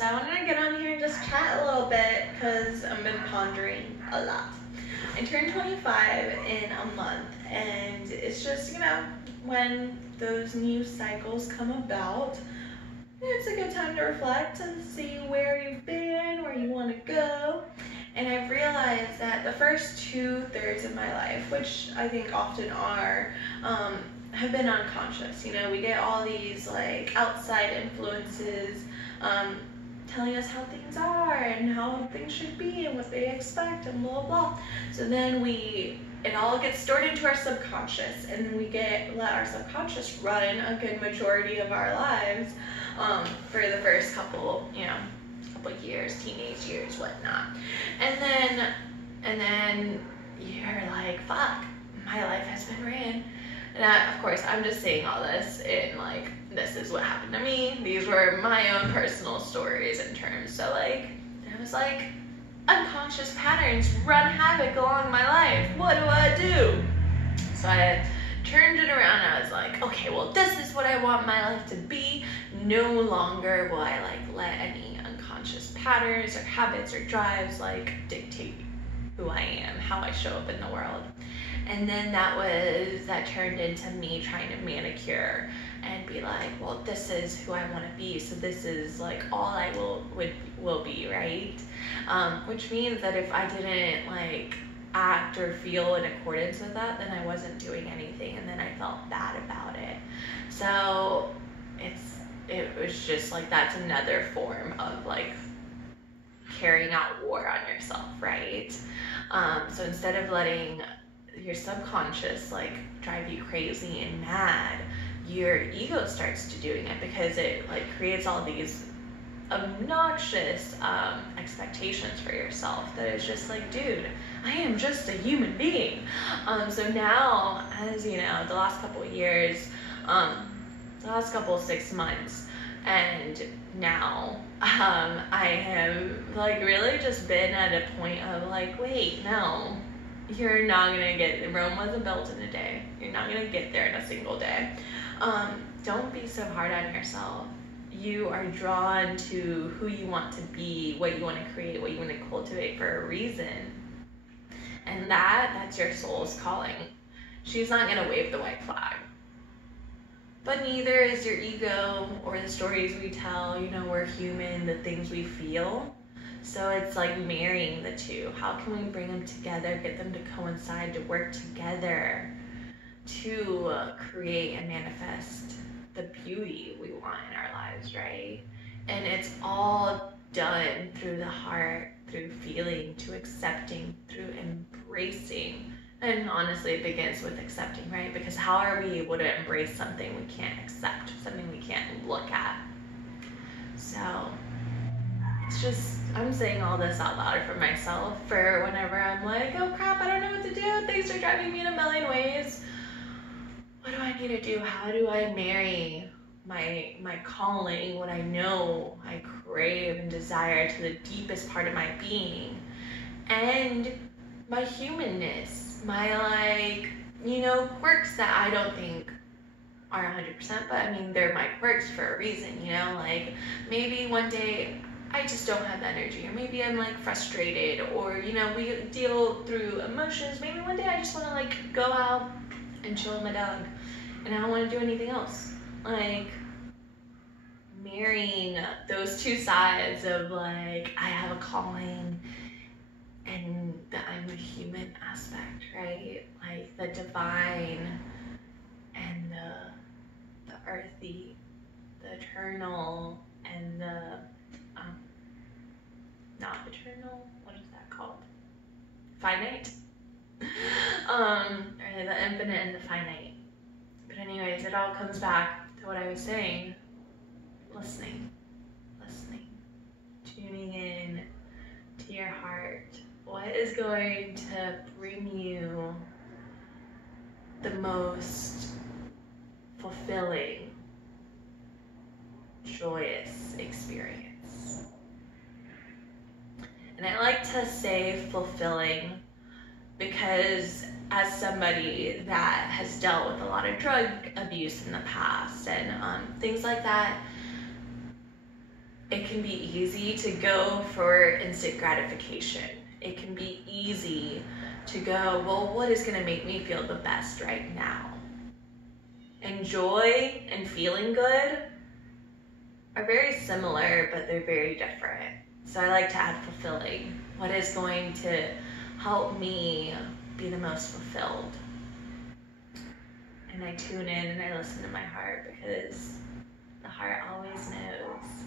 So I wanted to get on here and just chat a little bit because I've been pondering a lot. I turned 25 in a month, and it's just, when those new cycles come about, it's a good time to reflect and see where you've been, where you want to go. And I've realized that the first 2/3 of my life, which I think often are, have been unconscious. We get all these like outside influences telling us how things are and how things should be and what they expect and blah blah. So then it all gets stored into our subconscious, and then we let our subconscious run a good majority of our lives for the first couple years, teenage years, whatnot. And then you're like, fuck, my life has been ran. And of course, I'm just saying all this in like, this is what happened to me. These were my own personal stories in terms. So like, it was like, unconscious patterns run havoc along my life. What do I do? So I turned it around. I was like, okay, well, this is what I want my life to be. No longer will I like let any unconscious patterns or habits or drives like dictate who I am, how I show up in the world. And then that turned into me trying to manicure and be like, well, this is who I want to be, so this is like all I will be, right? Which means that if I didn't like act or feel in accordance with that, then I wasn't doing anything, and then I felt bad about it. So it was just like, that's another form of like carrying out war on yourself, right? So instead of letting your subconscious like drive you crazy and mad, your ego starts to doing it, because it like creates all these obnoxious expectations for yourself that is just like, dude, I am just a human being. So now, as you know, the last couple of years, the last couple of 6 months, and now I have like really just been at a point of like, wait, no, you're not gonna get, Rome wasn't built in a day. You're not gonna get there in a single day. Don't be so hard on yourself. You are drawn to who you want to be, what you want to create, what you want to cultivate for a reason. And that's your soul's calling. She's not gonna wave the white flag. But neither is your ego or the stories we tell. We're human, the things we feel. So it's like marrying the two. How can we bring them together, get them to coincide, to work together to create and manifest the beauty we want in our lives, right? And it's all done through the heart, through feeling, to accepting, through embracing. And honestly, it begins with accepting, right? Because how are we able to embrace something we can't accept, something we can't look at? So it's just, I'm saying all this out loud for myself, for whenever I'm like, oh crap, I don't know what to do, things are driving me in a million ways. What do I need to do? How do I marry my calling, what I know I crave and desire to the deepest part of my being, and my humanness, my quirks that I don't think are 100%, but I mean, they're my quirks for a reason, like maybe one day I just don't have energy, or maybe I'm like frustrated, or we deal through emotions. Maybe one day I just want to like go out and chill with my dog, and I don't want to do anything else. Like marrying those two sides of like, I have a calling and that I'm a human aspect, right? Like the divine and the earthy, the eternal, and the not eternal, what is that called? Finite? Or the infinite and the finite. But anyways, it all comes back to what I was saying. Listening, tuning in to your heart. What is going to bring you the most fulfilling, joyous experience? And I like to say fulfilling because as somebody that has dealt with a lot of drug abuse in the past and things like that, it can be easy to go for instant gratification. It can be easy to go, well, what is gonna make me feel the best right now? And joy and feeling good are very similar, but they're very different. So I like to add fulfilling. What is going to help me be the most fulfilled? And I tune in and I listen to my heart, because the heart always knows.